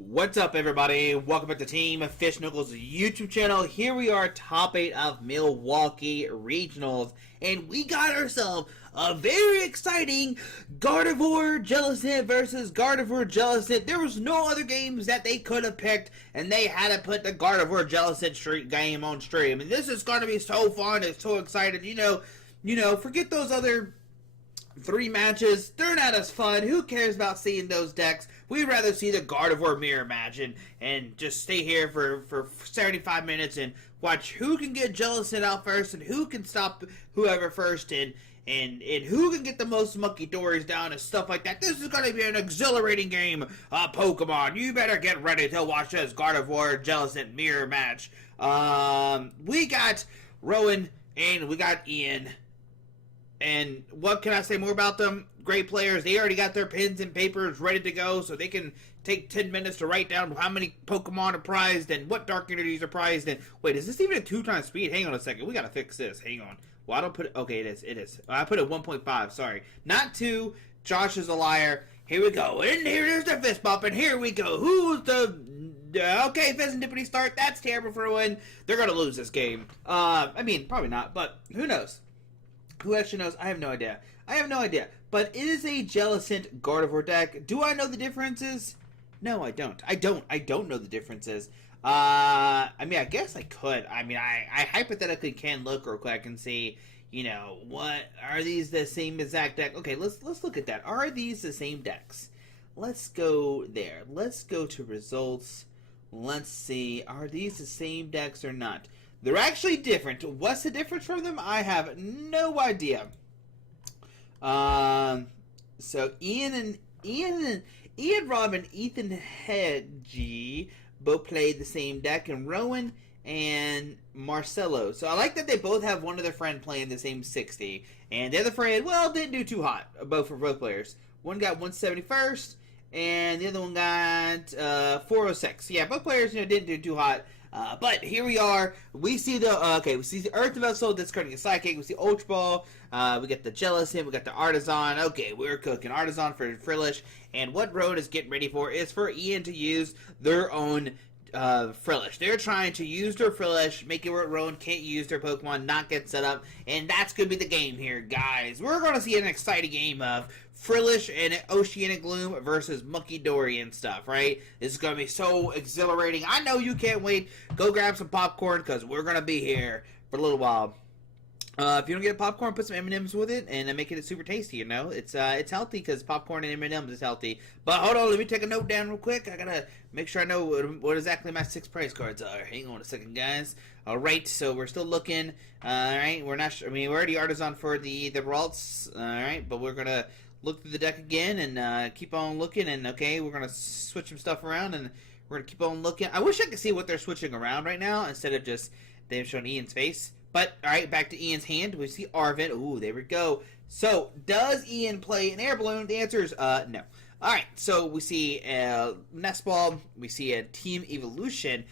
What's up, everybody? Welcome back to Team Fish Knuckles YouTube channel. Here we are, top 8 of Milwaukee Regionals, and we got ourselves a very exciting Gardevoir Jellicent versus Gardevoir Jellicent. There was no other games that they could have picked, and they had to put the Gardevoir Jellicent game on stream. And this is going to be so fun. It's so excited. You know, forget those other 3 matches. They're not as fun. Who cares about seeing those decks? We'd rather see the Gardevoir mirror match and just stay here for 75 minutes and watch who can get Jellicent out first and who can stop whoever first and who can get the most monkey dories down and stuff like that. This is going to be an exhilarating game of Pokemon. You better get ready to watch this Gardevoir Jellicent mirror match. We got Rowan and we got Ian. And what can I say more about them? Great players. They already got their pens and papers ready to go, so they can take 10 minutes to write down how many Pokemon are prized and what Dark Energies are prized. And wait, is this even a 2x speed? Hang on a second. We gotta fix this. Hang on. Well, I don't put it. Okay, it is. It is. I put it 1.5. Sorry, not 2. Josh is a liar. Here we go. And here's the fist bump. And here we go. Who's the? Okay, Pheasantipity start. That's terrible for a win. They're gonna lose this game. I mean, probably not, but who knows? Who actually knows? I have no idea. I have no idea. But it is a Jellicent Gardevoir deck. Do I know the differences? No, I don't. I don't know the differences. I mean, I guess I could. I mean, I hypothetically can look real quick and see, you know, what are these the same exact deck? Okay, let's look at that. Are these the same decks? Let's go there. Let's go to results. Let's see. Are these the same decks or not? They're actually different. What's the difference from them? I have no idea. So Ian, Rob, and Ethan Hedgie both played the same deck, and Rowan and Marcelo. So I like that they both have one of their friend playing the same 60, and the other friend, well, didn't do too hot. Both for both players. One got 171st, and the other one got 406. Yeah, both players, didn't do too hot. But here we are. We see the we see the Earth Vessel discarding a Psychic. We see Ultra Ball. We got the Jellicent. We got the Artisan. Okay, we're cooking. Artisan for Frillish. And what Road is getting ready for is for Ian to use their own Frillish. They're trying to use their Frillish, make it where Rowan can't use their Pokemon, not get set up, and that's going to be the game here, guys. We're going to see an exciting game of Frillish and Oceanic Gloom versus Monkey Dory and stuff, right? This is going to be so exhilarating. I know you can't wait. Go grab some popcorn, because we're going to be here for a little while. If you don't get popcorn, put some M&Ms with it and make it super tasty, It's healthy because popcorn and M&Ms is healthy. But hold on, let me take a note down real quick. I gotta make sure I know what exactly my 6 prize cards are. Hang on a second, guys. Alright, so we're still looking. Alright, we're not sure. I mean, we're already Artisan for the Ralts. Alright, but we're gonna look through the deck again and keep on looking. And okay, we're gonna switch some stuff around and we're gonna keep on looking. I wish I could see what they're switching around right now instead of just them showing Ian's face. But, alright, back to Ian's hand. We see Arvin. Ooh, there we go. So, does Ian play an air balloon? The answer is, no. Alright, so we see Nest Ball. We see a Team Evolution.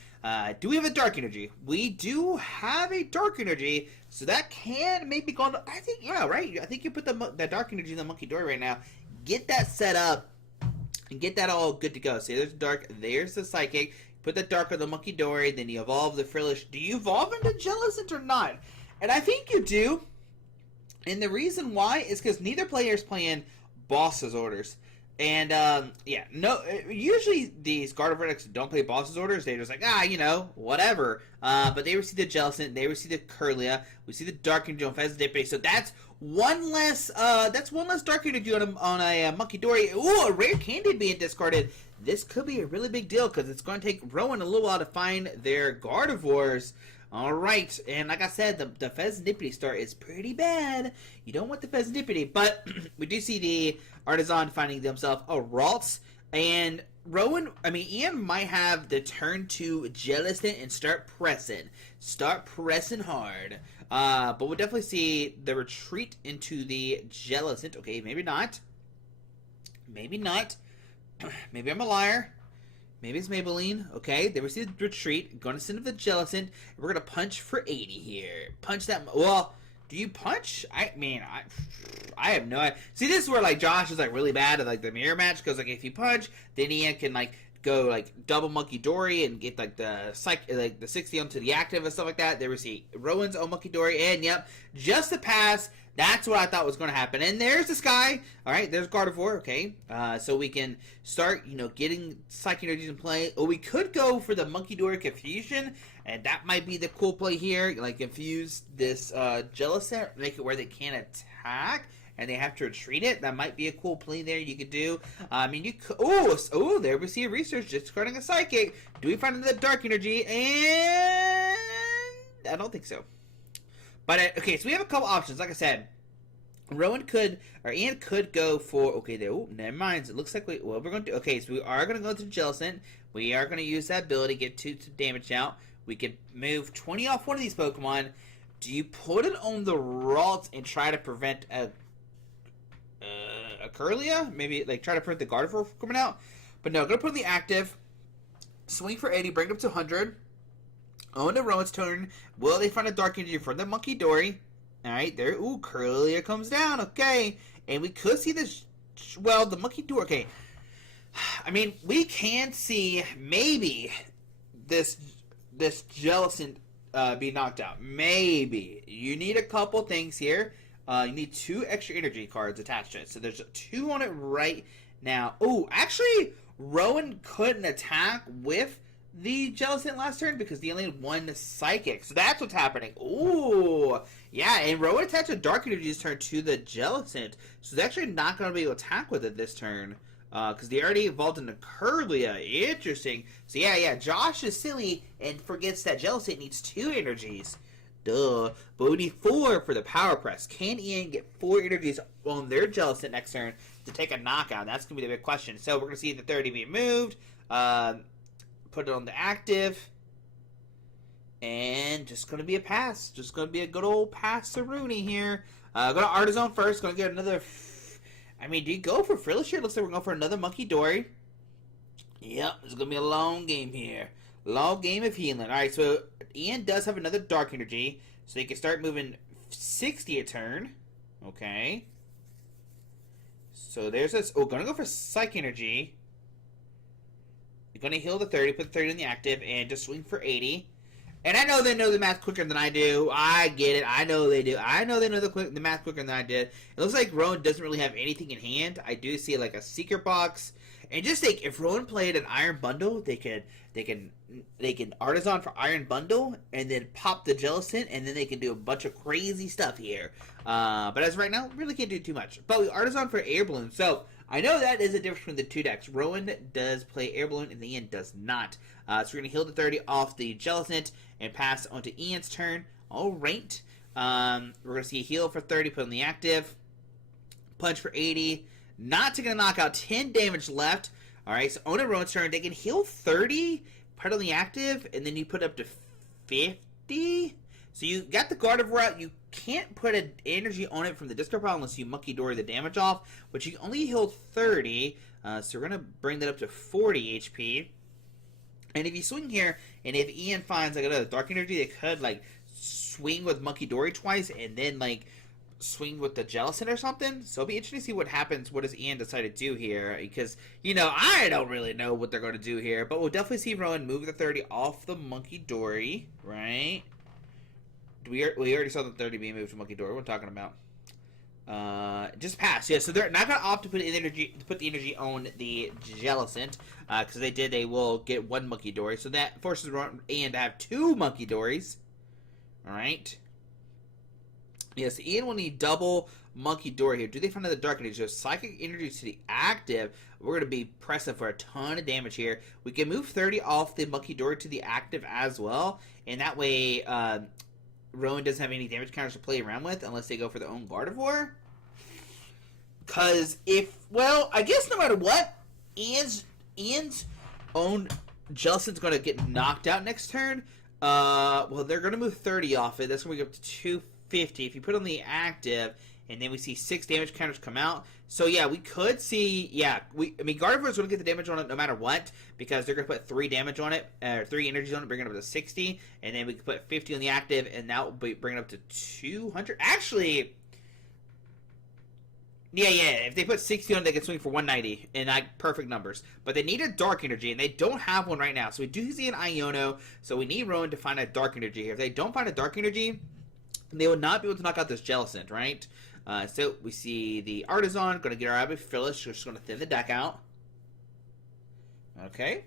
Do we have a Dark Energy? We do have a Dark Energy. So that can maybe go on. I think, yeah, right. I think you put the Dark Energy in the Monkey Dory right now. Get that set up. And get that all good to go. See, there's Dark. There's the Psychic. Put the Dark on the Monkey Dory, then you evolve the Frillish. Do you evolve into Jellicent or not? And I think you do. And the reason why is because neither player is playing Boss's Orders. And, yeah, no, usually these Gardevoir decks don't play Boss's Orders. They're just like, whatever. But they receive the Jellicent, they receive the Curlia, we see the Dark Energy on Pheasantipity. So that's one less Dark Energy on a Monkey Dory. Ooh, a rare candy being discarded. This could be a really big deal because it's going to take Rowan a little while to find their Gardevoirs. Alright, and like I said, the Pheasantipity start is pretty bad. You don't want the Pheasantipity, but we do see the Artisan finding themselves a Ralts, and Ian might have the turn to Jellicent and start pressing hard. But we'll definitely see the retreat into the Jellicent. Okay, maybe not. Maybe I'm a liar. Maybe it's Maybelline. Okay, they receive the retreat. Going to send up the Jellicent. We're going to punch for 80 here. Punch that. Well, do you punch? I have no idea. See, this is where, like, Josh is, like, really bad at, like, the mirror match. Because, like, if you punch, then Ian can, like, go like double Monkey Dory and get like the 60 onto the active and stuff like that. There we see Rowan's own Monkey Dory, and yep, just a pass. That's what I thought was going to happen. And there's this guy. All right, there's Gardevoir. Okay, so we can start, getting Psychic Energies in play. Or we could go for the Monkey Dory Confusion, and that might be the cool play here. Like, infuse this Jellicent, make it where they can't attack, and they have to retreat it. That might be a cool play there you could do. I mean, you could... Oh, there we see a research just discarding a Psychic. Do we find another Dark Energy? And... I don't think so. But, okay, so we have a couple options. Like I said, Ian could go for, okay, there, never mind. It looks like we're going to, okay, so we are going to go to Jellicent. We are going to use that ability, get 2 damage out. We could move 20 off one of these Pokemon. Do you put it on the Ralts and try to prevent a Curlia? Maybe, like, try to prevent the Gardevoir from coming out? But no, going to put on the active. Swing for 80, bring it up to 100. On the Rowan's turn, will they find a Dark Energy for the Monkey Dory? Alright, there. Ooh, Curlia comes down. Okay. And we could see this. Well, the Monkey Dory. Okay. I mean, we can see maybe this Jellicent be knocked out. Maybe. You need a couple things here. You need 2 extra energy cards attached to it. So there's 2 on it right now. Ooh, actually, Rowan couldn't attack with the Jellicent last turn because he only had 1 Psychic. So that's what's happening. Ooh. Yeah, and Rowan attached a Dark Energy this turn to the Jellicent. So they're actually not going to be able to attack with it this turn. Because they already evolved into Curlia. Interesting. So yeah, Josh is silly and forgets that Jellicent needs 2 energies. Duh. But we need 4 for the Power Press. Can Ian get 4 energies on their Jellicent next turn to take a knockout? That's going to be the big question. So we're going to see the 30 being moved. Put it on the active. And just going to be a pass. Just going to be a good old pass to Rooney here. Go to Artisan first. Going to get another... I mean, do you go for Frillish here? Looks like we're going for another Monkey Dory. Yep, it's going to be a long game here. Long game of healing. Alright, so Ian does have another Dark Energy. So he can start moving 60 a turn. Okay. So there's this... Oh, going to go for Psychic Energy. You're going to heal the 30, put the 30 in the active, and just swing for 80. And I know they know the math quicker than I do. I get it. I know they do. I know they know the math quicker than I did. It looks like Rowan doesn't really have anything in hand. I do see like a Secret Box. And just think, if Rowan played an Iron Bundle, they can Artisan for Iron Bundle, and then pop the Jellicent, and then they can do a bunch of crazy stuff here. But as of right now, really can't do too much. But we Artisan for Air Balloon. So I know that is a difference between the 2 decks. Rowan does play Air Balloon, and Ian does not. So we're going to heal the 30 off the Jellicent and pass on to Ian's turn. All right. We're going to see a heal for 30, put on the active. Punch for 80. Not taking a knockout. 10 damage left. All right, so on a Rowan's turn, they can heal 30, put on the active, and then you put up to 50. So you got the Gardevoir out. You can't put an energy on it from the discard pile unless you Monkey Dory the damage off, but you can only heal 30. So we're going to bring that up to 40 HP. And if you swing here, and if Ian finds like another Dark Energy, they could like swing with Monkey Dory twice, and then like swing with the Jellicent or something. So it'll be interesting to see what happens. What does Ian decide to do here? Because, I don't really know what they're going to do here. But we'll definitely see Rowan move the 30 off the Monkey Dory, right? We already saw the 30 being moved to Monkey Dory. What I'm talking about. Just pass. Yeah, so they're not going to opt to put the energy on the Jellicent. Because they will get 1 Monkey Dory. So that forces Ian to have 2 Monkey Dories. Alright. Yes, Ian will need double Monkey Dory here. Do they find another Dark Energy? So Psychic Energy to the active. We're going to be pressing for a ton of damage here. We can move 30 off the Monkey Dory to the active as well. And that way, Rowan doesn't have any damage counters to play around with unless they go for their own Gardevoir. Because I guess no matter what, Ian's own Jellicent's going to get knocked out next turn. They're going to move 30 off it. That's going to go up to 250. If you put on the active, and then we see 6 damage counters come out. So yeah, we could see, Gardevoir is going to get the damage on it no matter what, because they're going to put 3 damage on it, 3 energies on it, bring it up to 60, and then we can put 50 on the active, and that will bring it up to 200. Actually, Yeah, yeah. If they put 60 on, they can swing for 190 in like perfect numbers. But they need a dark energy, and they don't have one right now. So we do see an Iono. So we need Rowan to find a dark energy here. If they don't find a dark energy, they will not be able to knock out this Jellicent, right? So we see the Artisan going to get our Abbey Phyllis. We're just going to thin the deck out. Okay.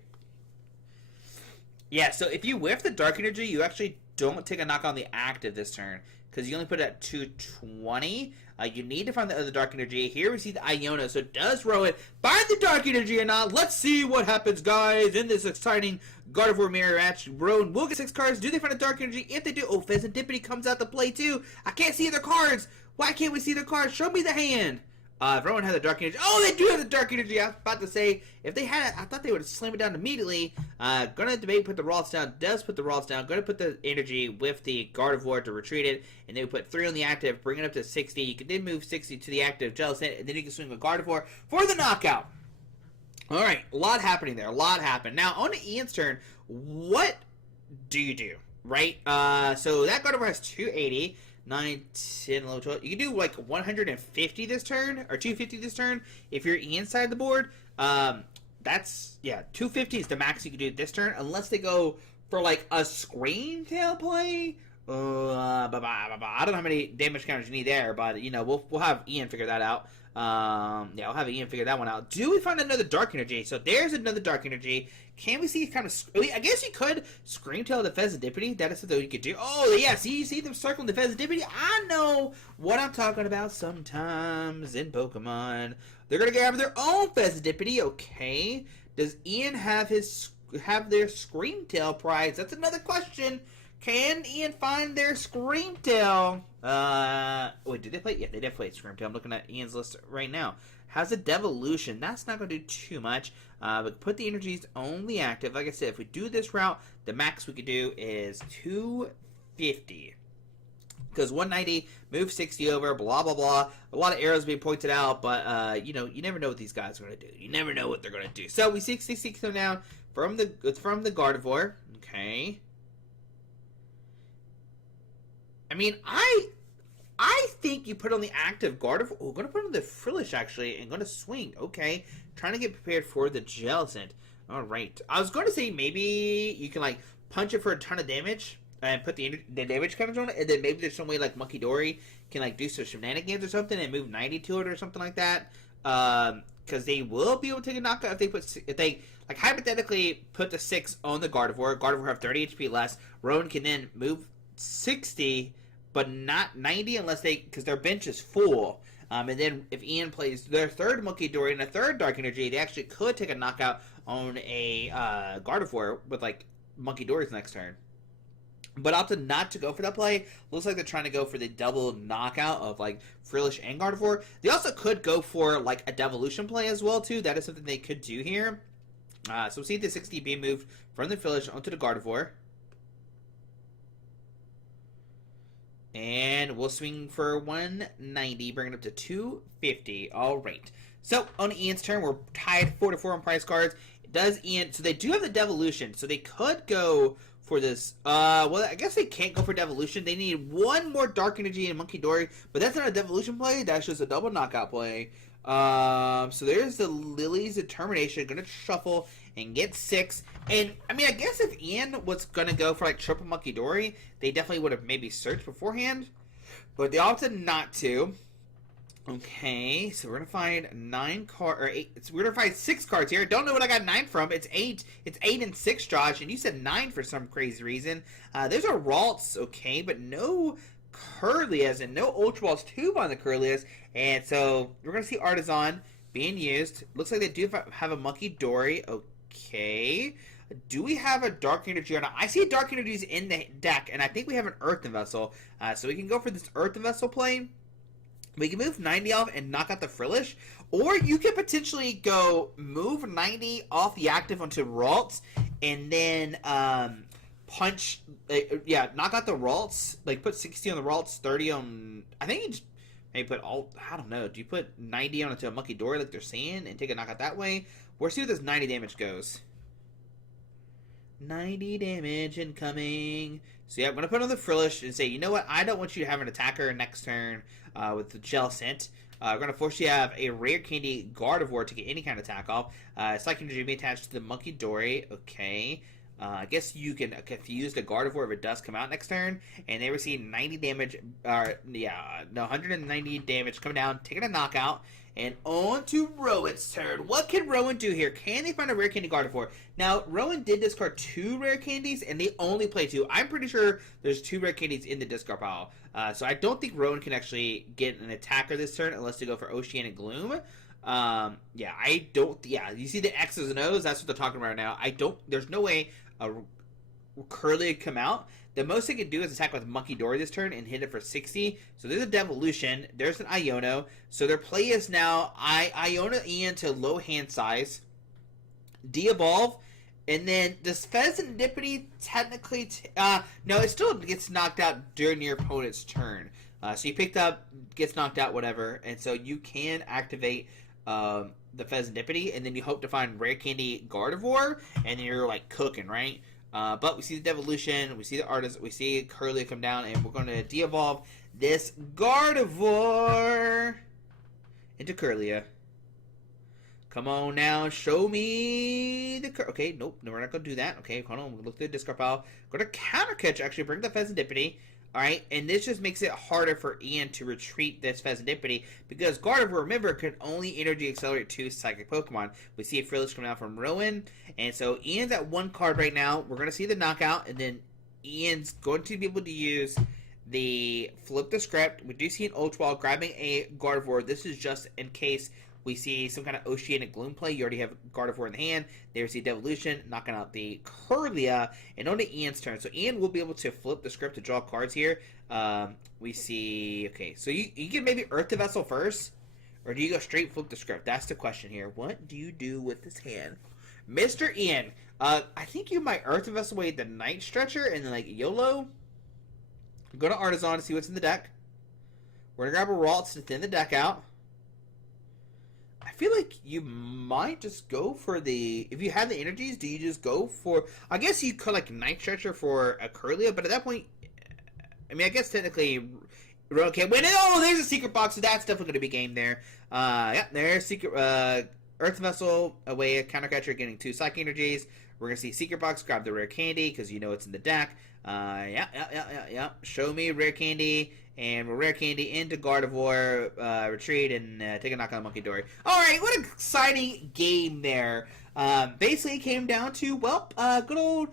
Yeah, so if you whiff the dark energy, you actually don't take a knock on the active this turn, because you only put it at 220. You need to find the other dark energy. Here we see the Iona, so does Rowan find the dark energy or not? Let's see what happens, guys, in this exciting Gardevoir mirror match. Rowan will get 6 cards. Do they find a dark energy? If they do, oh, Pheasantipity comes out to play too. I can't see their cards. Why can't we see their cards? Show me the hand. If Rowan had the dark energy, oh, they do have the dark energy. I was about to say, if they had it, I thought they would slam it down immediately. Gonna debate, put the Ralts down, does put the Ralts down. Gonna put the energy with the Gardevoir to retreat it, and then we put 3 on the active, bring it up to 60. You can then move 60 to the active Jellicent, and then you can swing with Gardevoir for the knockout. Alright, a lot happening there, a lot happened. Now, on to Ian's turn, what do you do, right? So that Gardevoir has 280. 9, 10, 11, 12. You can do like 150 this turn, or 250 this turn, if you're inside the board. That's, yeah, 250 is the max you can do this turn, unless they go for like a Scream Tail play. I don't know how many damage counters you need there, but, you know, we'll have Ian figure that out. Yeah, I'll have Ian figure that one out. Do we find another dark energy? So there's another dark energy. Can we see kind of... I guess you could Scream Tail the Pheasantipity. That is something you could do. Oh, yeah, see, you see them circling the Pheasantipity? I know what I'm talking about sometimes in Pokemon. They're going to grab their own Pheasantipity. Okay. Does Ian have their Scream Tail prize? That's another question. Can Ian find their Scream Tail? Wait, did they play? Yeah, they did play Scream Tail. I'm looking at Ian's list right now. Has a Devolution. That's not going to do too much. But put the energies only active. Like I said, if we do this route, the max we could do is 250. Because 190, move 60 over, blah, blah, blah. A lot of arrows being pointed out, but, you know, you never know what these guys are going to do. You never know what they're going to do. So we see 60 come down from the Gardevoir. Okay. I mean, I think you put on the active Gardevoir. Oh, going to put on the Frillish, actually, and going to swing. Okay. Trying to get prepared for the Jellicent. All right. I was going to say maybe you can, like, punch it for a ton of damage and put the damage counters on it, and then maybe there's some way, like, Monkey Dory can, like, do some shenanigans or something and move 90 to it or something like that. Because they will be able to take a knockout if they, like, hypothetically put the 6 on the Gardevoir. Gardevoir have 30 HP less. Rowan can then move 60, but not 90 unless because their bench is full. And then if Ian plays their third Monkey Dory and a third Dark Energy, they actually could take a knockout on a Gardevoir with, like, Monkey Dory's next turn. But opted not to go for that play. Looks like they're trying to go for the double knockout of, like, Frillish and Gardevoir. They also could go for, like, a Devolution play as well, too. That is something they could do here. So we'll see the 60 being moved from the Frillish onto the Gardevoir. And we'll swing for 190, bring it up to 250. All right. So on Ian's turn, we're tied 4-4 on prize cards. Does Ian? So they do have the Devolution, so they could go for this. Well, I guess they can't go for Devolution. They need one more Dark Energy and Monkey Dory, but that's not a Devolution play. That's just a double knockout play. So there's the Lily's Determination. Gonna shuffle and get 6. And, I mean, I guess if Ian was gonna go for, like, triple Monkey Dory, they definitely would have maybe searched beforehand. But they opted not to. Okay, so we're gonna find 9 cards, or 8. We're gonna find 6 cards here. Don't know what I got 9 from. It's 8. It's 8 and 6, Josh, and you said 9 for some crazy reason. There's a Ralts, okay, but no Curlias and no Ultra Balls tube on the Curlias. And so we're gonna see Artisan being used. Looks like they do have a Monkey Dory. Okay. Do we have a Dark Energy or not? I see Dark Energies in the deck, and I think we have an Earthen Vessel. So we can go for this Earthen Vessel play. We can move 90 off and knock out the Frillish. Or you could potentially go move 90 off the active onto Ralts, and then punch, knock out the Ralts. Like, put 60 on the Ralts, 30 on, I think you just maybe put all, I don't know. Do you put 90 onto a Monkey Dory like they're saying and take a knockout that way? We'll see what this 90 damage goes. 90 damage incoming. So yeah, I'm going to put on the Frillish and say, you know what? I don't want you to have an attacker next turn with the Jellicent. We're going to force you to have a rare candy Gardevoir to get any kind of attack off. Psychic Energy be attached to the Monkey Dory. Okay. I guess you can confuse the Gardevoir if it does come out next turn, and they receive 90 damage, 190 damage coming down, taking a knockout, and on to Rowan's turn. What can Rowan do here? Can they find a rare candy Gardevoir? Now, Rowan did discard 2 rare candies, and they only play 2. I'm pretty sure there's 2 rare candies in the discard pile, so I don't think Rowan can actually get an attacker this turn unless they go for Oceanic Gloom. You see the X's and O's, that's what they're talking about now. There's no way a Curly would come out. The most they can do is attack with Monkey Dory this turn and hit it for 60. So there's a Devolution, there's an Iono. So their play is now Iono Ian to low hand size, de-evolve, and then does Pheasantipity technically... no, it still gets knocked out during your opponent's turn. So you picked up, gets knocked out, whatever, and so you can activate the Pheasantipity, and then you hope to find Rare Candy Gardevoir, and then you're like cooking, right? But we see the Devolution, we see the Artist, we see Curly come down, and we're going to de-evolve this Gardevoir into Curlia. Come on now, show me the... Okay, nope, no, we're not going to do that. Okay, hold on, we'll look through the discard pile. Go to Counter Catch, actually, bring the Pheasantipity. Alright, and this just makes it harder for Ian to retreat this Pheasantipity, because Gardevoir, remember, can only Energy Accelerate 2 Psychic Pokemon. We see a Frillish coming out from Rowan, and so Ian's at 1 card right now. We're going to see the knockout, and then Ian's going to be able to use the Flip the Script. We do see an Ultra grabbing a Gardevoir. This is just in case we see some kind of Oceanic Gloom play. You already have Gardevoir in the hand. There's the Devolution, knocking out the Curlia, and on to Ian's turn. So Ian will be able to flip the script to draw cards here. We see... Okay, so you can maybe Earth the Vessel first, or do you go straight flip the script? That's the question here. What do you do with this hand? Mr. Ian, I think you might Earth the Vessel away the Night Stretcher, and then, like, YOLO. Go to Artisan to see what's in the deck. We're going to grab a Ralts to thin the deck out. I feel like you might just go for the... If you have the energies, do you just go for... I guess you could, like, Night Stretcher for a Curlia, but at that point... I mean, I guess technically... Rowan can't win. Oh, there's a Secret Box, so that's definitely going to be game there. Yeah, there's Secret... Earth Vessel away a Counter Catcher getting 2 Psychic Energies. We're going to see Secret Box grab the Rare Candy, because you know it's in the deck. Yeah. Show me Rare Candy... And we'll Rare Candy into Gardevoir, retreat, and take a knock on Monkey Dory. Alright, what an exciting game there. Basically, it came down to, well, good old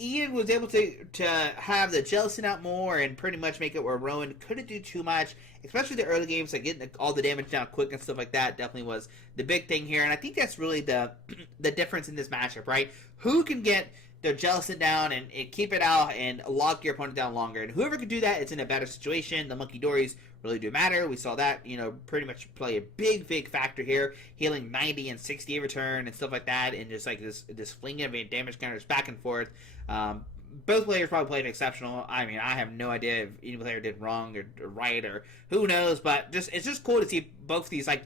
Ian was able to have the Jellicent out more and pretty much make it where Rowan couldn't do too much, especially the early games, like getting all the damage down quick and stuff like that definitely was the big thing here. And I think that's really the difference in this matchup, right? Who can get their Jellicent down and keep it out and lock your opponent down longer. And whoever can do that, it's in a better situation. The Monkey Dories really do matter. We saw that, pretty much play a big factor here. Healing 90 and 60 every turn and stuff like that. And just like this flinging of damage counters back and forth. Both players probably played exceptional. I mean, I have no idea if any player did wrong or right or who knows. But it's just cool to see both of these, like,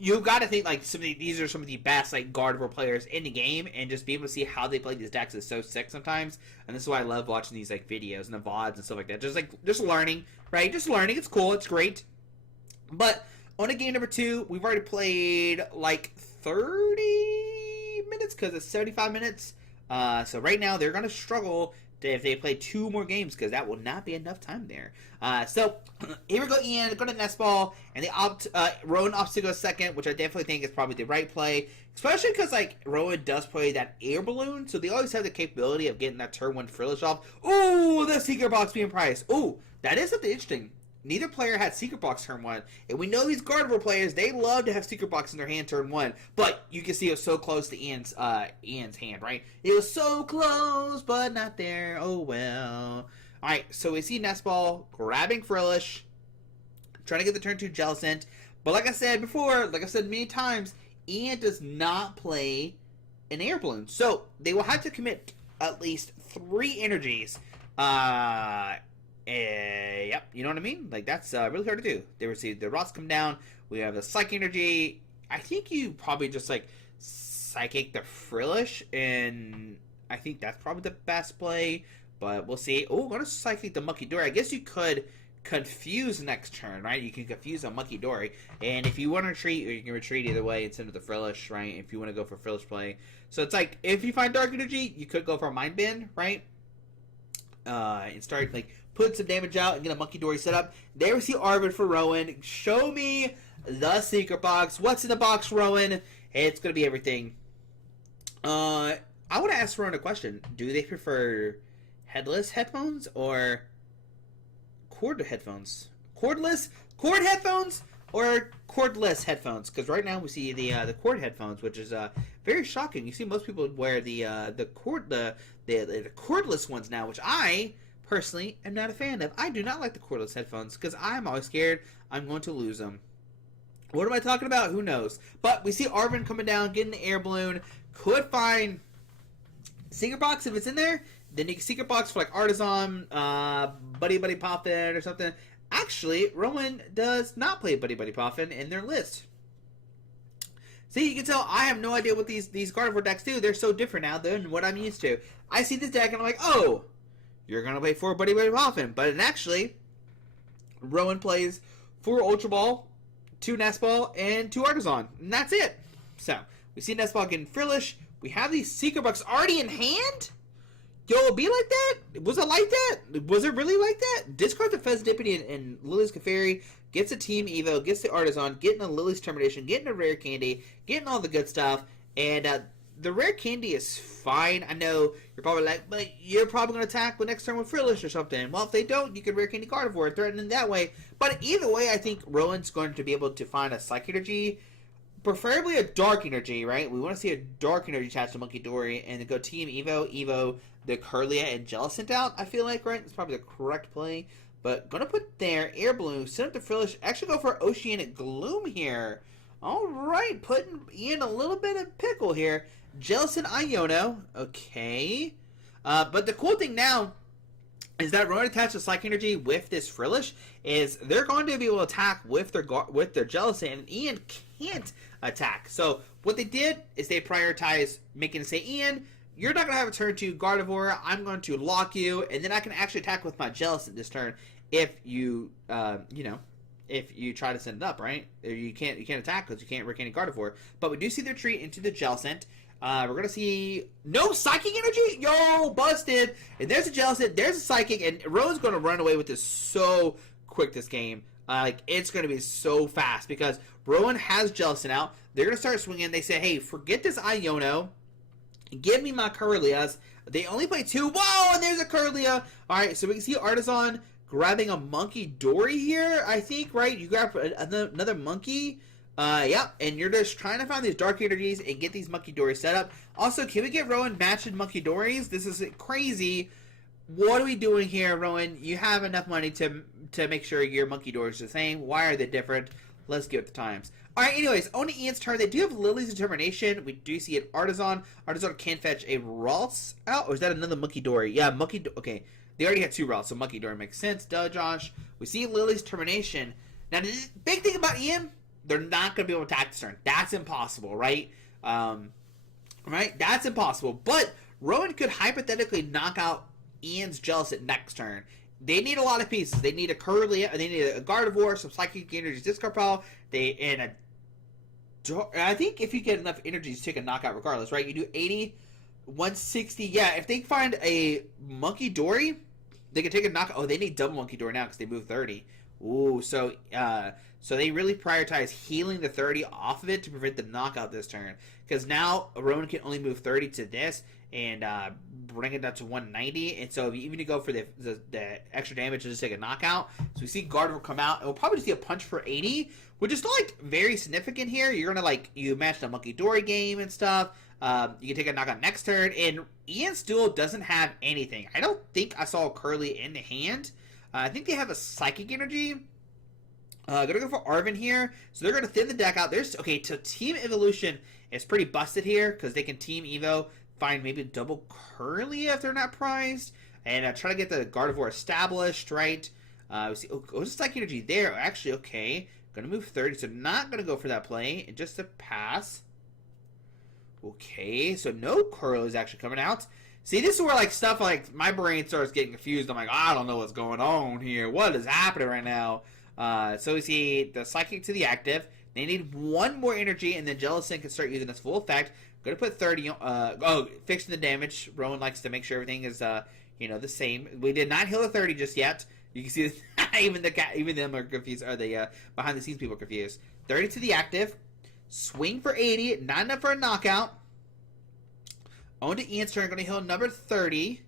you got to think like these are some of the best like Gardevoir players in the game, and just be able to see how they play these decks is so sick sometimes. And this is why I love watching these like videos and the VODs and stuff like that. Just learning, right? Just learning. It's cool. It's great. But on to game number 2, we've already played like 30 minutes because it's 75 minutes. So right now they're gonna struggle if they play 2 more games, because that will not be enough time there. So here we go, Ian. Go to Nest Ball, and Rowan opts to go second, which I definitely think is probably the right play, especially because like Rowan does play that air balloon, so they always have the capability of getting that turn 1 Frillish off. Ooh, the Secret Box being priced. Ooh, that is something interesting. Neither player had Secret Box turn 1, and we know these Gardevoir players, they love to have Secret Box in their hand turn 1, but you can see it was so close to Ian's hand, right? It was so close, but not there. Oh, well. Alright, so we see Nest Ball grabbing Frillish, trying to get the turn 2 Jellicent, but like I said before, like I said many times, Ian does not play an air balloon, so they will have to commit at least 3 energies, yep, you know what I mean? Like, that's really hard to do. They receive the Rots come down. We have the Psychic Energy. I think you probably just, like, Psychic the Frillish, and I think that's probably the best play, but we'll see. Oh, we're going to Psychic the Monkey Dory. I guess you could confuse next turn, right? You can confuse a Monkey Dory, and if you want to retreat, or you can retreat either way and send it to Frillish, right? If you want to go for Frillish play, so it's like if you find Dark Energy, you could go for a Mind Bend, right? And start like put some damage out and get a Monkey Dory set up. There we see Arvid for Rowan. Show me the secret box. What's in the box, Rowan? It's gonna be everything. I want to ask Rowan a question. Do they prefer headless headphones or cord headphones? Cord headphones or cordless headphones? Because right now we see the cord headphones, which is very shocking. You see most people wear the cordless ones now, which I personally am not a fan of. I do not like the cordless headphones because I'm always scared I'm going to lose them. What am I talking about? Who knows? But we see Arvin coming down, getting the air balloon. Could find secret box if it's in there. Then you can secret box for like Artisan, Buddy Poffin or something. Actually, Rowan does not play Buddy Poffin in their list. See, you can tell I have no idea what these Gardevoir decks do. They're so different now than what I'm used to. I see this deck and I'm like, oh, you're going to play 4 Buddy Poffin. But actually, Rowan plays 4 Ultra Ball, 2 Nest Ball, and 2 Artisan. And that's it. So, we see Nest Ball getting Frillish. We have these secret box already in hand? Yo, it'll be like that? Was it like that? Was it really like that? Discard the Fezandipity and Lily's Clefairy, gets a Team Evo, gets the Artisan, getting a Lily's Termination, getting a Rare Candy, getting all the good stuff, and the Rare Candy is fine. I know you're probably like, but you're probably going to attack the next turn with Frillish or something. Well, if they don't, you can Rare Candy Gardevoir, threaten them that way. But either way, I think Rowan's going to be able to find a Psychic Energy, preferably a Dark Energy, right? We want to see a Dark Energy attached to Monkey Dory, and then go Team Evo, the Curlia and Jellicent out, I feel like, right? That's probably the correct play. But going to put there, Air Balloon, send up to Frillish, actually go for Oceanic Gloom here. Alright, putting in a little bit of pickle here. Jellicent Iono, okay. But the cool thing now is that Rowan attached to Psychic Energy with this Frillish is they're going to be able to attack with their Jellicent, and Ian can't attack. So what they did is they prioritized making it say, Ian, you're not going to have a turn 2 Gardevoir. I'm going to lock you, and then I can actually attack with my Jellicent this turn if you, if you try to send it up, right? You can't attack because you can't Rare Candy Gardevoir. But we do see the retreat into the Jellicent. We're going to see no Psychic Energy. Yo, busted. And there's a Jellicent. There's a Psychic. And Rowan's going to run away with this so quick this game. It's going to be so fast because Rowan has Jellicent out. They're going to start swinging. They say, hey, forget this Iono. Give me my Curlias. They only play 2. Whoa, and there's a Curlia. All right, so we can see Artisan grabbing a Monkey Dory here, I think, right? You grab another Monkey. Yeah, and you're just trying to find these Dark Energies and get these Monkey Dories set up. Also, can we get Rowan matched Monkey Dories? This is crazy. What are we doing here, Rowan? You have enough money to make sure your Monkey Dories are the same. Why are they different? Let's get with the times. Alright, anyways, on Ian's turn, they do have Lily's Determination. We do see an Artisan. Artisan can fetch a Ralts out. Or is that another Monkey Dory? Yeah, okay. They already had 2 Ralts, so Monkey Dory makes sense. Duh, Josh. We see Lily's Termination. Now, the big thing about Ian, they're not going to be able to attack this turn. That's impossible, right? Right? That's impossible. But Rowan could hypothetically knock out Ian's Jellicent next turn. They need a lot of pieces. They need a Curlia, they need a Gardevoir, some Psychic Energies, discard pile, I think if you get enough energies to take a knockout regardless, right? You do 80, 160. Yeah, if they find a Monkey Dory, they can take a knockout. Oh, they need double Monkey Dory now because they move 30. Ooh, so they really prioritize healing the 30 off of it to prevent the knockout this turn. Because now Rowan can only move 30 to this and bring it down to 190. And so even to go for the extra damage to just take a knockout. So we see Gardevoir come out. And we'll probably see a punch for 80, which is not like very significant here. You're going to you match the Monkey Dory game and stuff. You can take a knockout next turn. And Ian still doesn't have anything. I don't think I saw Curly in the hand. I think they have a Psychic Energy. Gonna go for Arvin here. So they're gonna thin the deck out. Okay, so Team Evolution is pretty busted here because they can Team Evo, find maybe double Curly if they're not prized, and try to get the Gardevoir established, right? We see, there's Psychic Energy there. Actually, okay. Gonna move 30, so not gonna go for that play. And just a pass. Okay, so no Curl is actually coming out. See, this is where like stuff like my brain starts getting confused. I'm like, I don't know what's going on here. What is happening right now? So we see the Psychic to the active. They need one more energy, and then Jellicent can start using its full effect. Going to put 30. Fixing the damage. Rowan likes to make sure everything is the same. We did not heal the 30 just yet. You can see even them are confused. Or the behind the scenes people are confused. 30 to the active. Swing for 80. Not enough for a knockout. On to Ian's turn. Going to heal number 30.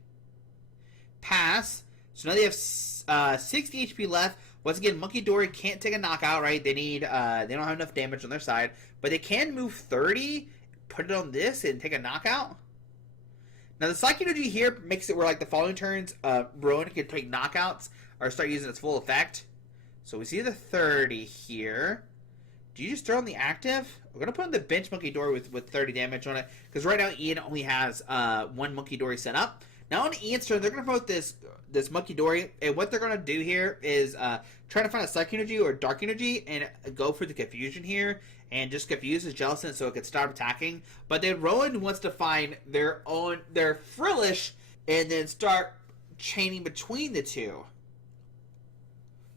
Pass. So now they have 60 HP left. Once again, Monkey Dory can't take a knockout, right? They need, they don't have enough damage on their side. But they can move 30, put it on this, and take a knockout. Now, the Psychic Energy here makes it where, like, the following turns, Rowan can take knockouts or start using its full effect. So we see the 30 here. Do you just throw on the active? We're going to put on the bench Monkey Dory with 30 damage on it. Because right now, Ian only has one Monkey Dory set up. Now on Ian's turn, they're going to promote this Monkey Dory, and what they're going to do here is try to find a Psychic Energy or Dark Energy and go for the Confusion here, and just confuse his Jellicent so it can start attacking. But then Rowan wants to find their Frillish and then start chaining between the two.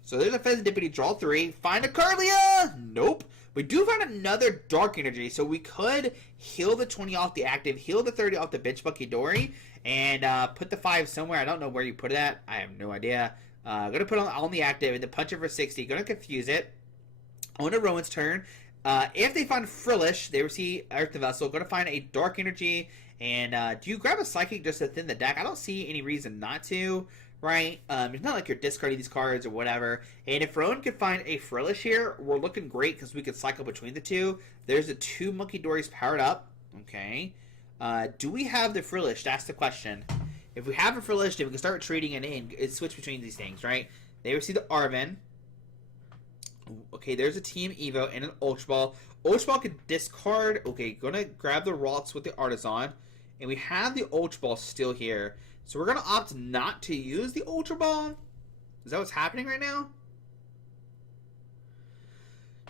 So there's a Pheasantipity, draw 3, find a Carlia! Nope. We do find another Dark Energy, so we could heal the 20 off the active, heal the 30 off the bitch Monkey Dory, and put the 5 somewhere. I don't know where you put it at. I have no idea. Gonna put on the active and then punch it for 60. Gonna confuse it. On to Rowan's turn. If they find Frillish, they will see Earth the Vessel. Gonna find a Dark Energy. And do you grab a Psychic just to thin the deck? I don't see any reason not to, right? It's not like you're discarding these cards or whatever. And if Rowan could find a Frillish here, we're looking great because we could cycle between the two. There's the 2 Monkey Dories powered up. Okay. Do we have the Frillish? That's the question. If we have a Frillish, then we can start retreating and switch between these things, right? They receive the Arven. Okay, there's a Team Evo and an Ultra Ball. Ultra Ball could discard. Okay, gonna grab the Rocks with the Artisan. And we have the Ultra Ball still here. So we're gonna opt not to use the Ultra Ball. Is that what's happening right now?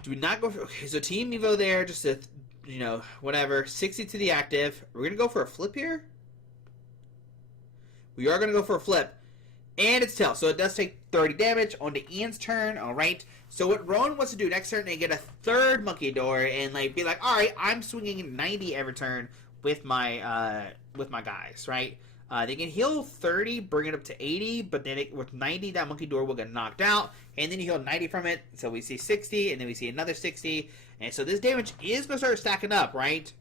Do we not go for... Okay, so Team Evo there, just to... whatever. 60 to the active. We're going to go for a flip here. We are going to go for a flip. And it's tail. So it does take 30 damage on to Ian's turn. Alright. So what Rowan wants to do next turn, they get a 3rd Monkey Dory and be like, alright, I'm swinging 90 every turn with my guys, right? They can heal 30, bring it up to 80, but then with 90, that Monkey Dory will get knocked out, and then you heal 90 from it, so we see 60, and then we see another 60, and so this damage is going to start stacking up, right?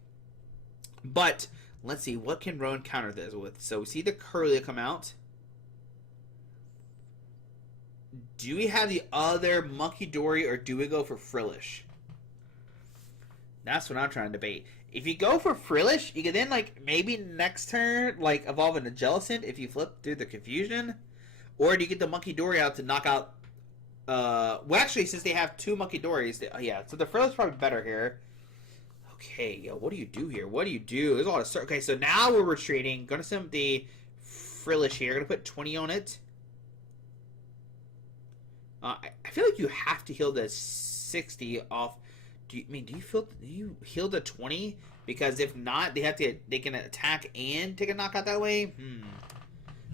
But, let's see, what can Rowan counter this with? So we see the Curlia come out. Do we have the other Monkey Dory, or do we go for Frillish? That's what I'm trying to debate. If you go for Frillish, you can then, maybe next turn, evolve into Jellicent if you flip through the Confusion. Or do you get the Monkey Dory out to knock out... well, actually, since they have 2 Monkey Dories, yeah, so the Frillish is probably better here. Okay, yo, what do you do here? What do you do? There's a lot of... Okay, so now we're retreating. Gonna send the Frillish here. Gonna put 20 on it. I feel like you have to heal the 60 off... Do you heal the 20? Because if not, they can attack and take a knockout that way.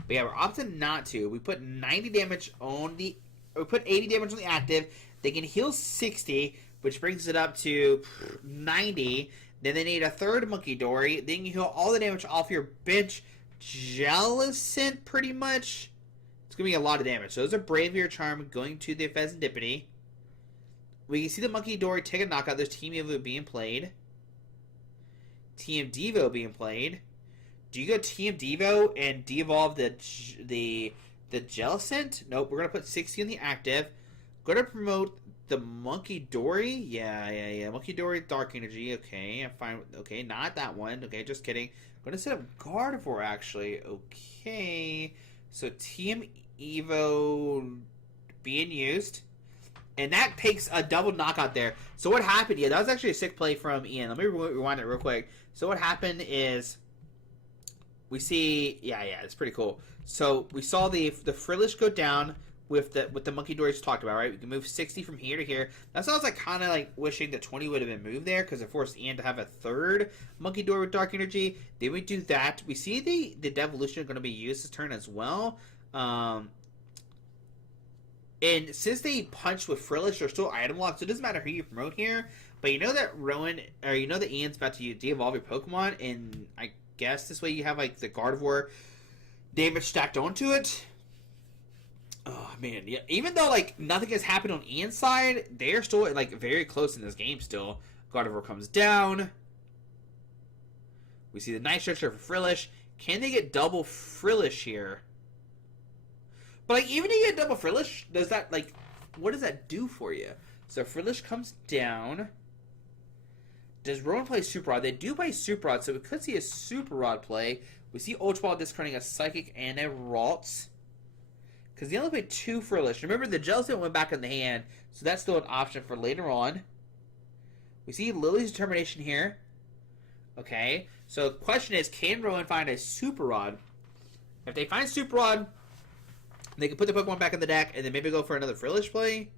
But yeah, we're opting not to. We put 90 damage on we put 80 damage on the active. They can heal 60, which brings it up to 90. Then they need a 3rd Monkey Dory. Then you heal all the damage off your bench Jellicent, pretty much. It's gonna be a lot of damage. So there's a Braviary Charm going to the Pheasantipity. We can see the Monkey Dory take a knockout. There's Team Evo being played. Team Devo being played. Do you go Team Devo and de-evolve the Jellicent? Nope. We're gonna put 60 in the active. Gonna promote the Monkey Dory. Yeah. Monkey Dory Dark Energy. Okay, I'm fine. Okay, not that one. Okay, just kidding. Gonna set up Gardevoir actually. Okay. So Team Evo being used. And that takes a double knockout there. So what happened? Yeah, that was actually a sick play from Ian. Let me rewind it real quick. So what happened is we see... Yeah, it's pretty cool. So we saw the Frillish go down. with the Monkey Doors talked about, right? We can move 60 from here to here. That's why I was like kind of like wishing that 20 would have been moved there because it forced Ian to have a third Monkey Door with Dark Energy. Then we do that. We see the Devolution going to be used this turn as well. And since they punch with Frillish, they're still item locked, so it doesn't matter who you promote here. But you know that Rowan, or you know that Ian's about to de-evolve your Pokemon, and I guess this way you have like the Gardevoir damage stacked onto it. Oh man, yeah. Even though like nothing has happened on Ian's side, they're still like very close in this game still. Gardevoir comes down. We see the Night Stretcher for Frillish. Can they get double Frillish here? But like even if you get double Frillish, does that like what does that do for you? So Frillish comes down. Does Rowan play Super Rod? They do play Super Rod, so we could see a Super Rod play. We see Ultra Ball discarding a Psychic and a Ralts. Because they only played 2 Frillish. Remember, the Jellicent went back in the hand, so that's still an option for later on. We see Lily's Determination here. Okay, so the question is, can Rowan find a Super Rod? If they find Super Rod, they can put the Pokemon back in the deck, and then maybe go for another Frillish play.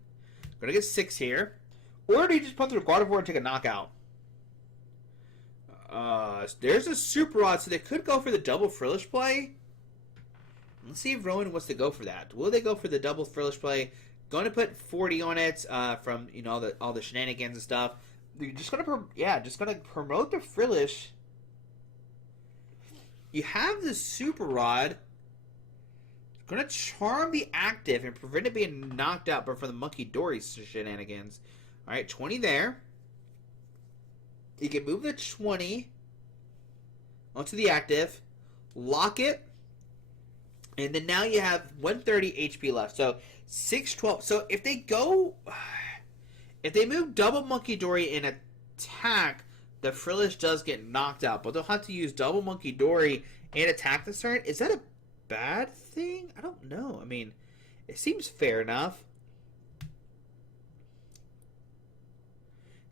Gonna get 6 here. Or do you just put through Gardevoir and take a knockout? There's a Super Rod, so they could go for the double Frillish play. Let's see if Rowan wants to go for that. Will they go for the double Frillish play? Going to put 40 on it from all the shenanigans and stuff. You're just gonna promote the Frillish. You have the Super Rod. Gonna charm the active and prevent it being knocked out, but for the Monkey Dory shenanigans. All right, 20 there. You can move the 20 onto the active, lock it. And then now you have 130 HP left. So 612. So if they move double Monkey Dory and attack, the Frillish does get knocked out. But they'll have to use double Monkey Dory and attack this turn. Is that a bad thing? I don't know. I mean, it seems fair enough.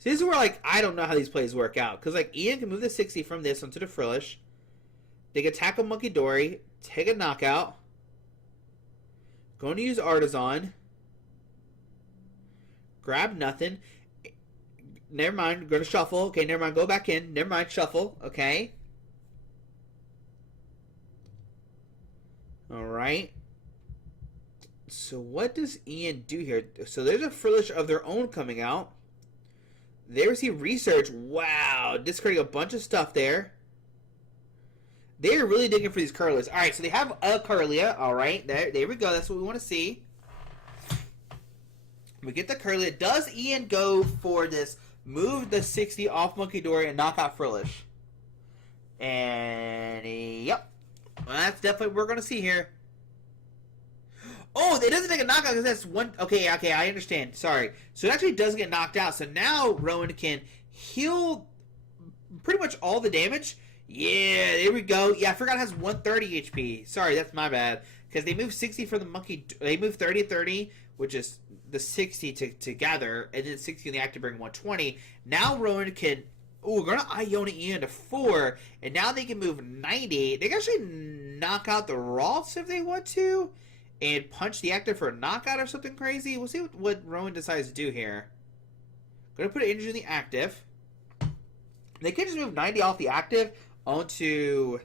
So this is where like I don't know how these plays work out. Because like Ian can move the 60 from this onto the Frillish. They can tackle Monkey Dory, take a knockout. Going to use Artisan. Grab nothing. Never mind. Going to shuffle. Okay, never mind. Go back in. Never mind. Shuffle. Okay. Alright. So what does Ian do here? So there's a Frillish of their own coming out. They receive Research. Wow. Discarding a bunch of stuff there. They're really digging for these Curlies. Alright, so they have a Curlia. Alright, there we go. That's what we want to see. We get the Curlia. Does Ian go for this? Move the 60 off Monkey Dory and knock out Frillish. And, yep. Well, that's definitely what we're going to see here. Oh, it doesn't take a knockout because that's one. Okay, I understand. Sorry. So it actually does get knocked out. So now Rowan can heal pretty much all the damage. Yeah, there we go. Yeah, I forgot it has 130 HP. Sorry, that's my bad. Because they move 60 for the Monkey. They move 30-30, which is the 60 together, and then 60 in the active bring 120. Now Rowan can. Ooh, we're going to Iona Ian to 4, and now they can move 90. They can actually knock out the Ralts if they want to, and punch the active for a knockout or something crazy. We'll see what Rowan decides to do here. Going to put an energy in the active. They could just move 90 off the active onto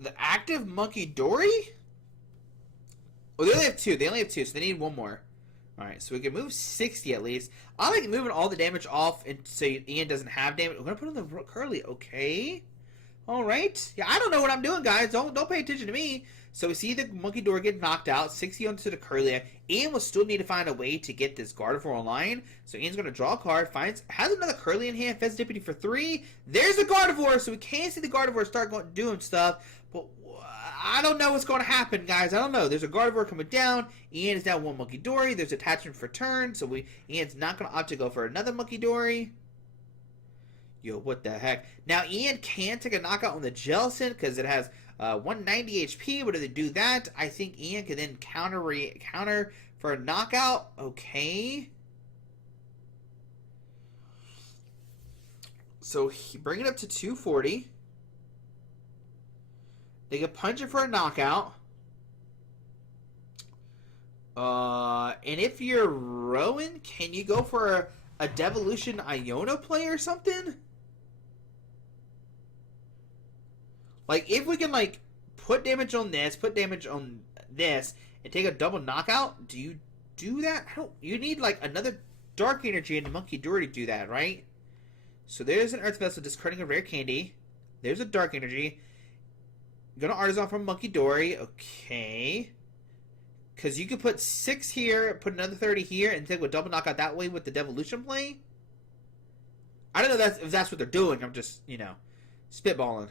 the active Monkey Dory? Oh, they only have 2. They only have 2, so they need 1 more. Alright, so we can move 60 at least. I like moving all the damage off and so Ian doesn't have damage. We're going to put on the Curly. Okay. Alright. Yeah, I don't know what I'm doing, guys. Don't pay attention to me. So we see the Monkey Door get knocked out. 60 onto the Curlia. Ian will still need to find a way to get this Gardevoir online. So Ian's going to draw a card. Has another Curly in hand. Fez Deputy for 3. There's the Gardevoir. So we can see the Gardevoir start doing stuff. But I don't know what's going to happen, guys. I don't know. There's a Gardevoir coming down. Ian is down 1 Monkey Dory. There's attachment for turn. So Ian's not going to opt to go for another Monkey Dory. Yo, what the heck? Now, Ian can take a knockout on the Jellicent because it has 190 HP. But if they do that, I think Ian can then counter for a knockout. Okay. So bring it up to 240. They can punch it for a knockout. And if you're Rowan, can you go for a Devolution Iona play or something? Like, if we can, like, put damage on this, put damage on this, and take a double knockout, do you do that? You need, like, another Dark Energy and a Monkey Dory to do that, right? So there's an Earth Vessel discarding a rare candy. There's a Dark Energy. Gonna Artisan from Monkey Dory. Okay. Because you could put 6 here, put another 30 here, and take a double knockout that way with the Devolution play. I don't know if that's what they're doing. I'm just, spitballing.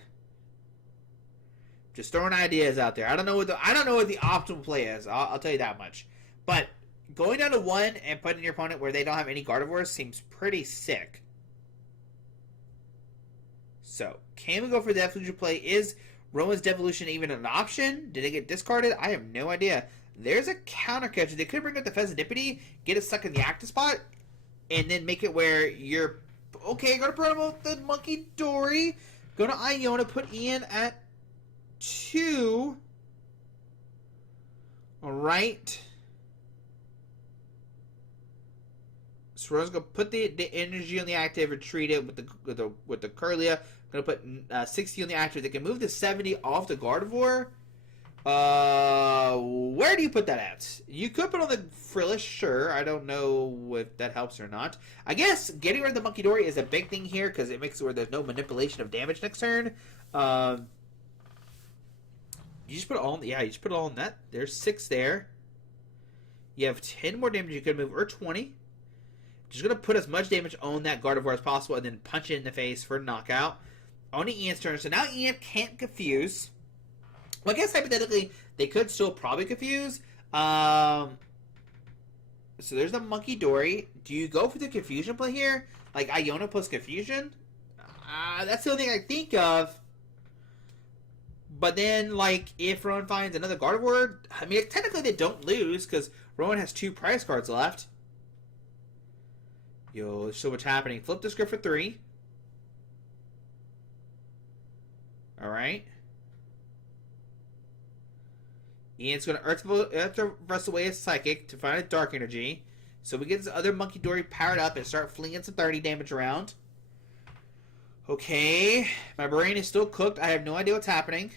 Just throwing ideas out there. I don't know what the optimal play is. I'll tell you that much. But going down to 1 and putting your opponent where they don't have any Gardevoirs seems pretty sick. So, can we go for the Devolution play? Is Rowan's Devolution even an option? Did it get discarded? I have no idea. There's a counter catcher. They could bring up the Pheasantipity, get it stuck in the active spot, and then make it where you're... Okay, going to promote the Monkey Dory. Go to Iona, put Ian at 2. Alright. So we're just going to put the energy on the active, retreat it with the Curlia. Going to put 60 on the active. They can move the 70 off the Gardevoir. Where do you put that at? You could put on the Frillish, sure. I don't know if that helps or not. I guess getting rid of the Monkey Dory is a big thing here because it makes it where there's no manipulation of damage next turn. You just put it all in, you just put it all in that. There's 6 there. You have 10 more damage you could move, or 20. Just going to put as much damage on that Gardevoir as possible and then punch it in the face for a knockout. On Ian's turn. So now Ian can't confuse. Well, I guess hypothetically, they could still probably confuse. So there's the Monkey Dory. Do you go for the confusion play here? Like Iona plus confusion? That's the only thing I think of. But then, like, if Rowan finds another Gardevoir, I mean, technically they don't lose because Rowan has 2 prize cards left. Yo, there's so much happening. Flip the script for 3. Alright. Ian's going to Earth Wrestle away his Psychic to find a Dark Energy. So we get this other Monkey Dory powered up and start flinging some 30 damage around. Okay. My brain is still cooked. I have no idea what's happening.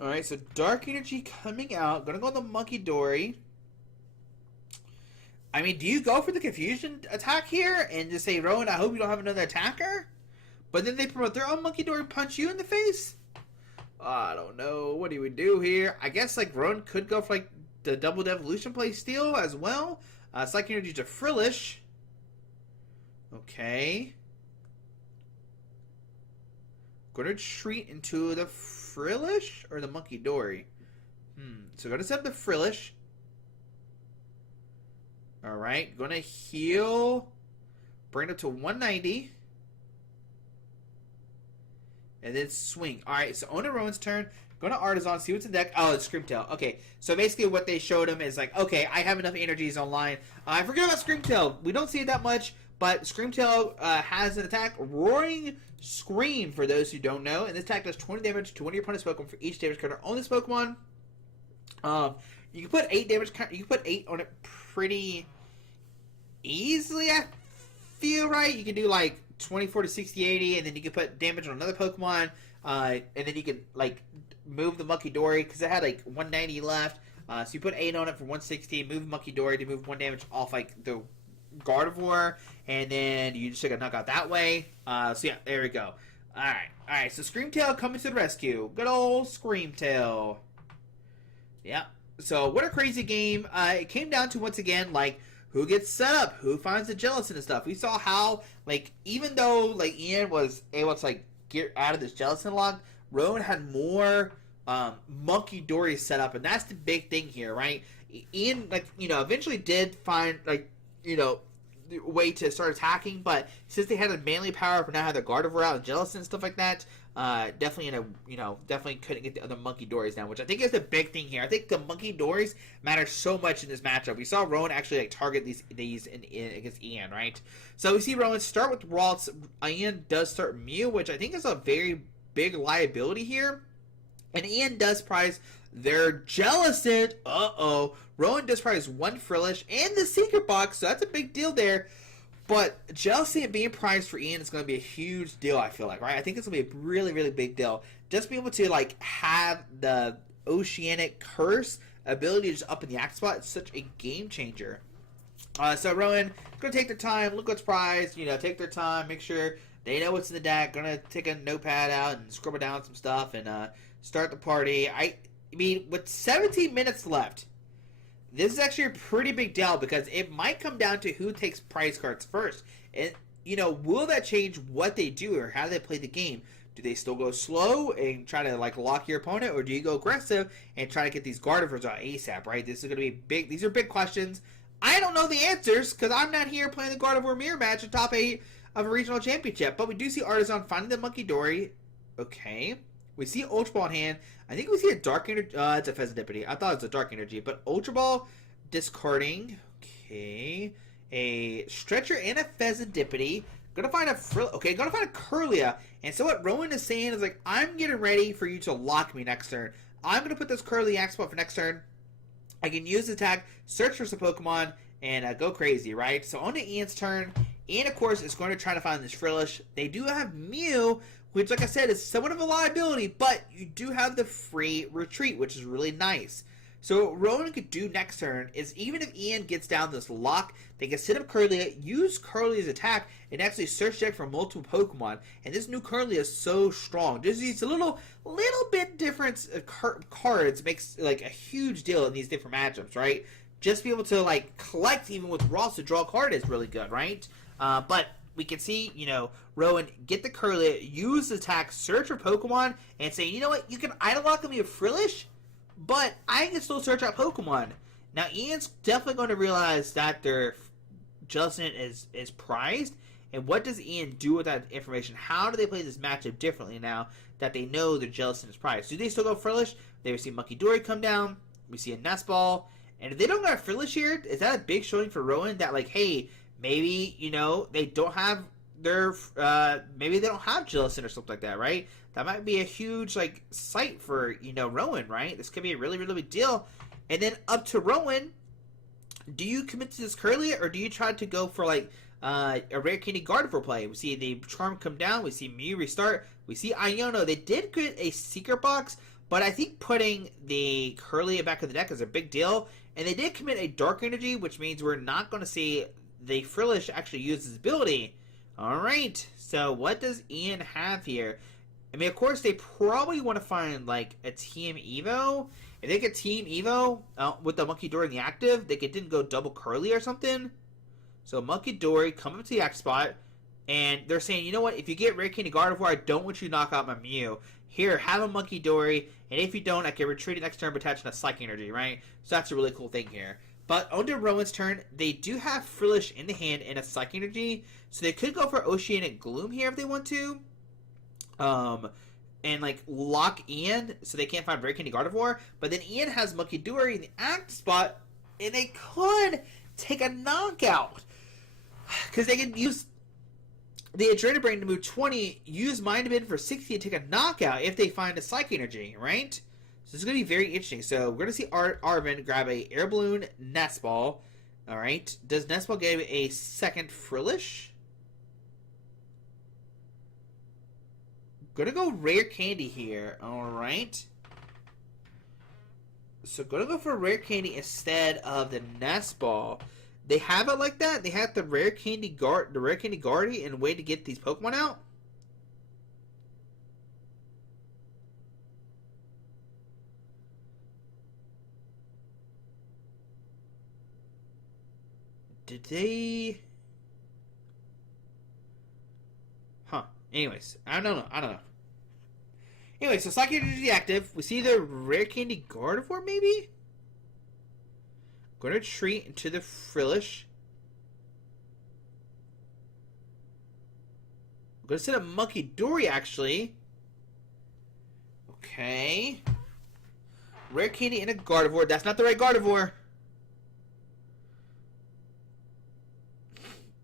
Alright, so Dark Energy coming out. Gonna go on the Monkey Dory. I mean, do you go for the confusion attack here and just say, Rowan, I hope you don't have another attacker? But then they promote their own Monkey Dory, punch you in the face? I don't know. What do we do here? I guess, like, Rowan could go for, like, the double Devolution play steal as well. Psychic Energy to Frillish. Okay. Going to retreat into the Frillish or the Monkey Dory? So going to set up the Frillish. Alright. Going to heal. Bring it up to 190. And then swing. Alright, so on to Rowan's turn. Go to Artisan, see what's in the deck. Oh, it's Screamtail. Okay, so basically what they showed him is like, okay, I have enough energies online. I forget about Screamtail. We don't see it that much, but Screamtail has an attack, Roaring Scream, for those who don't know. And this attack does 20 damage to one of your opponent's Pokemon for each damage card on this Pokemon. You can put 8 damage. You can put 8 on it pretty easily, I feel, right? You can do like 24 to 60, 80, and then you can put damage on another Pokemon, and then you can like move the Monkey Dory because it had like 190 left. So you put 8 on it for 160, move Monkey Dory to move 1 damage off like the Gardevoir, and then you just take a knockout that way. So yeah, there we go. Alright, so Screamtail coming to the rescue. Good old Screamtail. Yeah. So what a crazy game. It came down to, once again, like, who gets set up, who finds the Jellicent and stuff. We saw how, like, even though, like, Ian was able to, like, get out of this Jellicent lock, Rowan had more Monkey Dory set up, and that's the big thing here, right? Ian, like, eventually did find, like, a way to start attacking, but since they had a manly power up and now had their Gardevoir out and Jellicent and stuff like that, definitely couldn't get the other Monkey Dories down, which I think is the big thing here. I think the Monkey Dories matter so much in this matchup. We saw Rowan actually like target these against Ian, right? So we see Rowan start with Ralts. Ian does start Mew, which I think is a very big liability here. And Ian does prize Their Jellicent. Uh-oh. Rowan does prize 1 Frillish and the Secret Box, so that's a big deal there. But Jellicent being prized for Ian is going to be a huge deal, I feel like, right? I think it's going to be a really, really big deal. Just being able to, like, have the Oceanic Curse ability to just up in the act spot is such a game changer. So Rowan, going to take their time, look what's prized, you know, take their time, make sure they know what's in the deck, going to take a notepad out and scribble down some stuff and start the party. I mean, with 17 minutes left, this is actually a pretty big deal because it might come down to who takes prize cards first. And, you know, will that change what they do or how they play the game? Do they still go slow and try to, like, lock your opponent, or do you go aggressive and try to get these Gardevoirs out ASAP, right? This is going to be big. These are big questions. I don't know the answers because I'm not here playing the Gardevoir mirror match at top 8 of a regional championship. But we do see Artisan finding the Monkey Dory. Okay. We see Ultra Ball in hand. I think we see a Dark Energy. It's a Pheasantipity. I thought it was a Dark Energy. But Ultra Ball discarding. Okay. A Stretcher and a Pheasantipity. Gonna find a gonna find a Curlia. And so what Rowan is saying is, like, I'm getting ready for you to lock me next turn. I'm gonna put this Curly Axe spot for next turn. I can use the attack, search for some Pokemon, and go crazy, right? So on to Ian's turn. Ian, of course, is going to try to find this Frillish. They do have Mew, which, like I said, is somewhat of a liability, but you do have the free retreat, which is really nice. So what Rowan could do next turn is, even if Ian gets down this lock, they can set up Curlia, use Curlia's attack, and actually search deck for multiple Pokemon. And this new Curlia is so strong. Just these little bit different cards makes, like, a huge deal in these different matchups, right? Just be able to, like, collect even with Ross to draw a card is really good, right? But we can see, you know, Rowan get the Curlia, use the attack, search for Pokemon, and say, you know what, you can idle lock me a Frillish, but I can still search out Pokemon. Now, Ian's definitely going to realize that their Jellicent is prized. And what does Ian do with that information? How do they play this matchup differently now that they know their Jellicent is prized? Do they still go Frillish? They see Monkey Dory come down. We see a Nest Ball. And if they don't got a Frillish here, is that a big showing for Rowan that, like, hey, maybe, you know, they don't have their, maybe they don't have Jellicent or something like that, right? That might be a huge, like, sight for, you know, Rowan, right? This could be a really, really big deal. And then up to Rowan, do you commit to this Curlia, or do you try to go for, like, a Rare Candy Gardevoir play? We see the Charm come down. We see Mew restart. We see Iono. They did get a Secret Box, but I think putting the Curlia back in the deck is a big deal. And they did commit a Dark Energy, which means we're not going to see the Frillish actually use his ability. All right. So what does Ian have here? I mean, of course, they probably want to find, like, a Team Evo. If they get Team Evo with the Monkey Dory in the active, they didn't go double Curly or something. So Monkey Dory come up to the active spot, and they're saying, you know what, if you get Rare Candy Gardevoir, I don't want you to knock out my Mew. Here, have a Monkey Dory, and if you don't, I can retreat it next turn, but attach a Psychic Energy, right? So that's a really cool thing here. But on to Rowan's turn, they do have Frillish in the hand and a Psychic Energy, so they could go for Oceanic Gloom here if they want to. And, like, lock Ian so they can't find Rare Candy Gardevoir. But then Ian has Monkey Dory in the active spot, and they could take a knockout. Because they can use the Adrenaline Brain to move 20, use Mind Bend for 60 and take a knockout if they find a Psychic Energy, right? So it's going to be very interesting. So we're going to see Arvin grab a Air Balloon Nest Ball. All right. Does Nest Ball give a second Frillish? Gonna go Rare Candy here. Alright. So gonna go for Rare Candy instead of the Nest Ball. They have it like that? They have the Rare Candy Guardy and a way to get these Pokemon out? Did they... Huh. Anyways, I don't know. Anyway, so Psychic Energy active. We see the Rare Candy Gardevoir, maybe? Going to retreat into the Frillish. I'm going to set up Monkey Dory, actually. Okay. Rare Candy and a Gardevoir. That's not the right Gardevoir.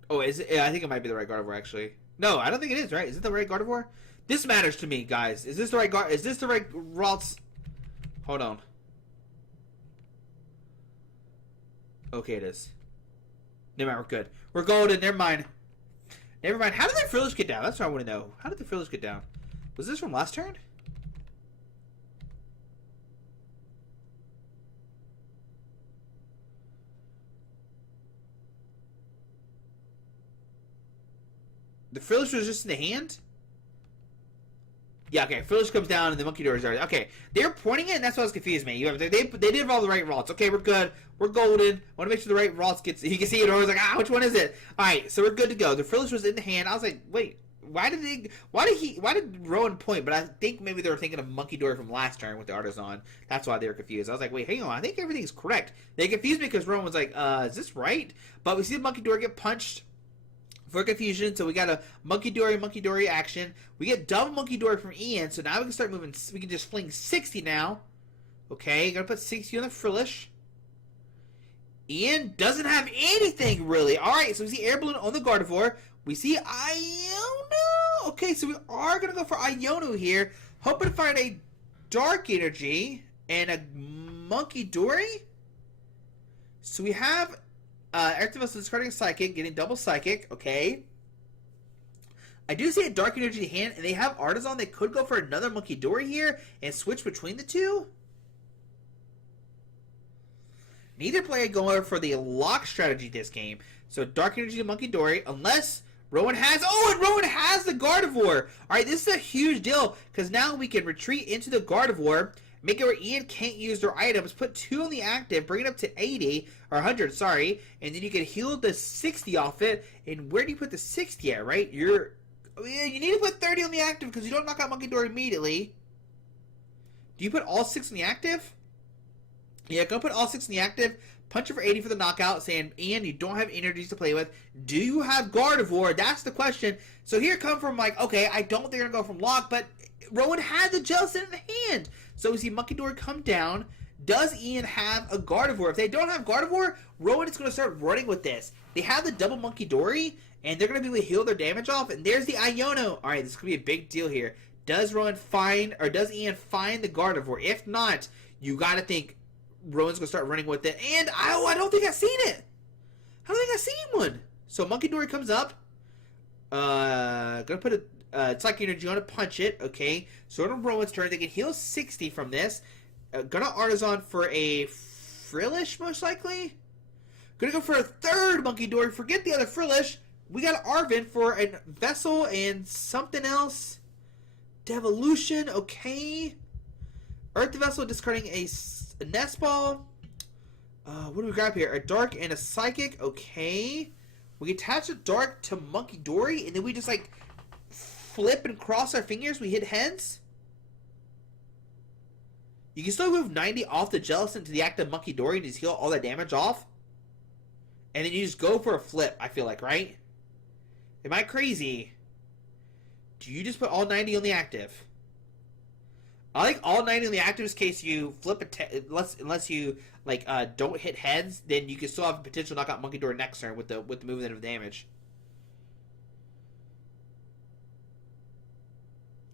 Oh, is it? Yeah, I think it might be the right Gardevoir, actually. No, I don't think it is, right? Is it the right Gardevoir? This matters to me, guys. Is this the right Is this the right Ralts? Hold on. Okay, it is. Never mind, we're good. We're golden. Never mind. Never mind. How did the Frillish get down? That's what I want to know. How did the Frillish get down? Was this from last turn? The Frillish was just in the hand? Yeah, okay. Frillish comes down and the Monkey Doors are... Okay, they're pointing it and that's what confused me. They did all the right routes. Okay, we're good. We're golden. I want to make sure the right routes gets... You can see it. I was like, which one is it? Alright, so we're good to go. The Frillish was in the hand. I was like, wait, why did Rowan point? But I think maybe they were thinking of Monkey Door from last turn with the Artisan. That's why they were confused. I was like, wait, hang on. I think everything's correct. They confused me because Rowan was like, is this right? But we see the Monkey Door get punched for confusion, so we got a Monkey Dory action. We get double Monkey Dory from Ian, so now we can start moving. We can just fling 60 now. Okay, gonna put 60 on the Frillish. Ian doesn't have anything, really. Alright, so we see Air Balloon on the Gardevoir. We see Iono. Okay, so we are gonna go for Iono here. Hoping to find a Dark Energy and a Monkey Dory. So we have... Arctivus discarding Psychic, getting double Psychic, okay. I do see a Dark Energy hand, and they have Artisan. They could go for another Monkey Dory here and switch between the two. Neither player going for the lock strategy this game. So Dark Energy and Monkey Dory, unless Rowan has... Oh, and Rowan has the Gardevoir! Alright, this is a huge deal, because now we can retreat into the Gardevoir, make it where Ian can't use their items, put 2 on the active, bring it up to 80, or 100, sorry, and then you can heal the 60 off it, and where do you put the 60 at, right? You need to put 30 on the active, because you don't knock out Monkey Door immediately. Do you put all 6 on the active? Yeah, go put all 6 in the active, punch it for 80 for the knockout, saying, Ian, you don't have energies to play with. Do you have Gardevoir? That's the question. So here come from, like, okay, I don't think they're going to go from lock, but Rowan had the Jellicent in the hand. So we see Monkey Door come down. Does Ian have a Gardevoir? If they don't have Gardevoir, Rowan is going to start running with this. They have the double Monkey Dory, and they're going to be able to heal their damage off. And there's the Iono. All right, this could be a big deal here. Does Ian find the Gardevoir? If not, you got to think Rowan's going to start running with it. And I don't think I've seen it. I don't think I've seen one. So Monkey Dory comes up. Gonna put it's like energy on to punch it. Okay, so on Rowan's turn, they can heal 60 from this. Gonna Artisan for a Frillish, most likely. Gonna go for a third Monkey Dory. Forget the other Frillish. We got Arvin for a Vessel and something else. Devolution, okay. Earth Vessel discarding a Nest Ball. What do we grab here? A Dark and a Psychic, okay. We attach a Dark to Monkey Dory, and then we just, like, flip and cross our fingers. We hit heads. You can still move 90 off the Jellicent to the active Monkey Dory and just heal all that damage off. And then you just go for a flip, I feel like, right? Am I crazy? Do you just put all 90 on the active? I like all 90 on the active in case you flip it, unless you like don't hit heads, then you can still have a potential knockout Monkey Door next turn with the movement of damage.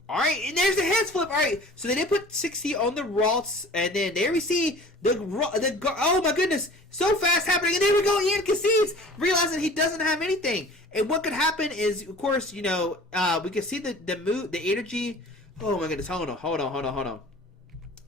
Alright, and there's the heads flip. Alright, so they did put 60 on the Ralts, and then there we see oh my goodness, so fast happening, and there we go, Ian concedes, realizing he doesn't have anything. And what could happen is, of course, you know, we can see the move, the energy. Oh my goodness, hold on.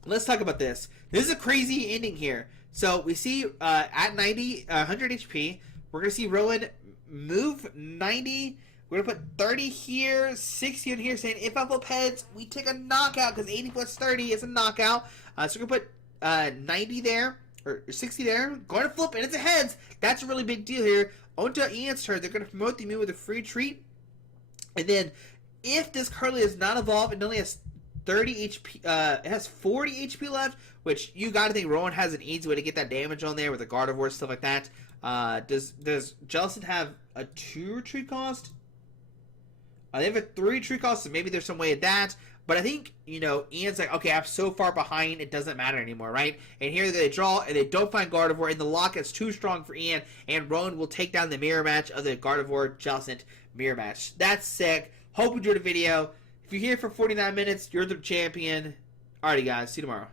Let's talk about this. This is a crazy ending here. So we see at 90, 100 HP, we're going to see Rowan move 90. We're going to put 30 here, 60 in here, saying if I flip heads, we take a knockout, because 80 plus 30 is a knockout. So we're going to put 90 there, or 60 there. Going to flip, and it's a heads. That's a really big deal here. On to Ian's turn, they're going to promote the move with a free treat. And then, if this currently is not evolved, it only has 30 HP, it has 40 HP left, which you got to think Rowan has an easy way to get that damage on there with the Gardevoir and stuff like that. Does Jellicent have a 2 retreat cost? They have a 3 retreat cost, so maybe there's some way of that. But I think, you know, Ian's like, okay, I'm so far behind, it doesn't matter anymore, right? And here they draw, and they don't find Gardevoir, and the lock is too strong for Ian, and Rowan will take down the mirror match of the Gardevoir-Jellicent mirror match. That's sick. Hope you enjoyed the video. If you're here for 49 minutes, you're the champion. Alrighty, guys. See you tomorrow.